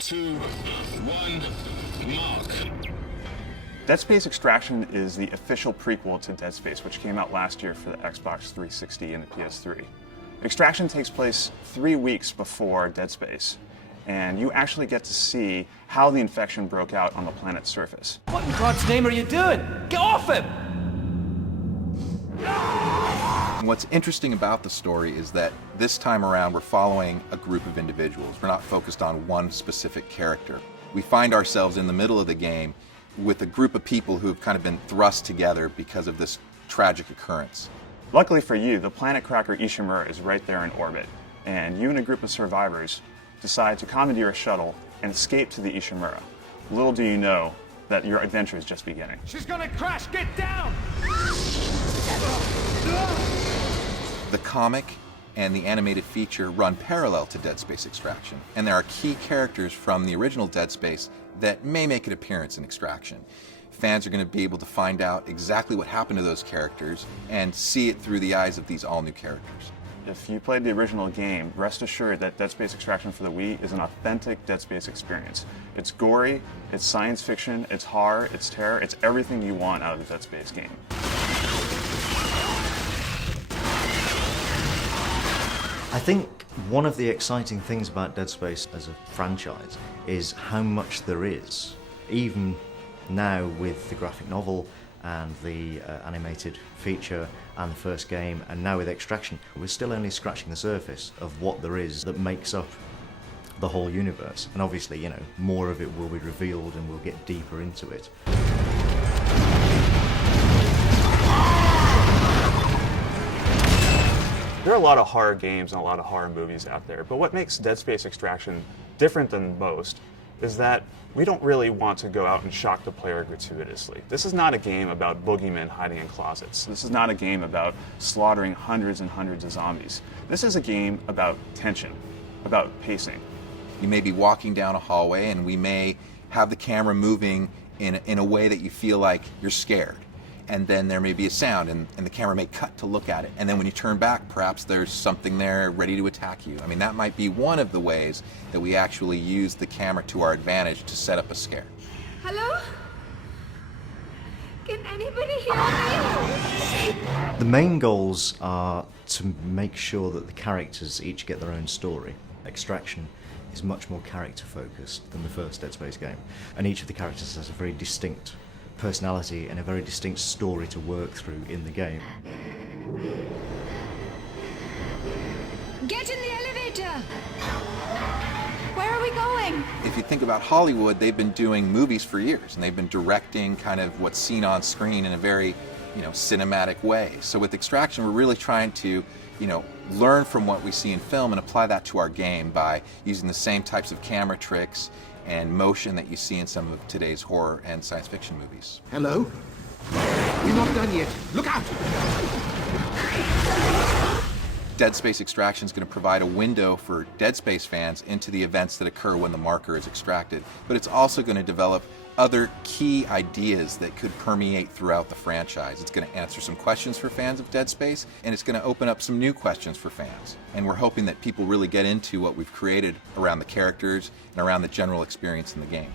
2, 1, mark. Dead Space Extraction is the official prequel to Dead Space, which came out last year for the Xbox 360 and the PS3. Extraction takes place 3 weeks before Dead Space, and you actually get to see how the infection broke out on the planet's surface. What in God's name are you doing? Get off him! And what's interesting about the story is that this time around we're following a group of individuals. We're not focused on one specific character. We find ourselves in the middle of the game with a group of people who've kind of been thrust together because of this tragic occurrence. Luckily for you, the planet cracker Ishimura is right there in orbit, and you and a group of survivors decide to commandeer a shuttle and escape to the Ishimura. Little do you know that your adventure is just beginning. She's gonna crash! Get down! The comic and the animated feature run parallel to Dead Space Extraction, and there are key characters from the original Dead Space that may make an appearance in Extraction. Fans are going to be able to find out exactly what happened to those characters and see it through the eyes of these all-new characters. If you played the original game, rest assured that Dead Space Extraction for the Wii is an authentic Dead Space experience. It's gory, it's science fiction, it's horror, it's terror, it's everything you want out of the Dead Space game. I think one of the exciting things about Dead Space as a franchise is how much there is. Even now with the graphic novel and the animated feature and the first game, and now with Extraction, we're still only scratching the surface of what there is that makes up the whole universe. And obviously, you know, more of it will be revealed and we'll get deeper into it. There are a lot of horror games and a lot of horror movies out there, but what makes Dead Space Extraction different than most is that we don't really want to go out and shock the player gratuitously. This is not a game about boogeymen hiding in closets. This is not a game about slaughtering hundreds and hundreds of zombies. This is a game about tension, about pacing. You may be walking down a hallway and we may have the camera moving in a way that you feel like you're scared. And then there may be a sound and the camera may cut to look at it. And then when you turn back, perhaps there's something there ready to attack you. I mean, that might be one of the ways that we actually use the camera to our advantage to set up a scare. Hello? Can anybody hear me? The main goals are to make sure that the characters each get their own story. Extraction is much more character focused than the first Dead Space game. And each of the characters has a very distinct personality and a very distinct story to work through in the game. Get in the elevator! Where are we going? If you think about Hollywood, they've been doing movies for years, and they've been directing kind of what's seen on screen in a very, cinematic way. So with Extraction, we're really trying to, learn from what we see in film and apply that to our game by using the same types of camera tricks and motion that you see in some of today's horror and science fiction movies. Hello? We're not done yet. Look out! Dead Space Extraction is going to provide a window for Dead Space fans into the events that occur when the marker is extracted, but it's also going to develop other key ideas that could permeate throughout the franchise. It's going to answer some questions for fans of Dead Space, and it's going to open up some new questions for fans. And we're hoping that people really get into what we've created around the characters and around the general experience in the game.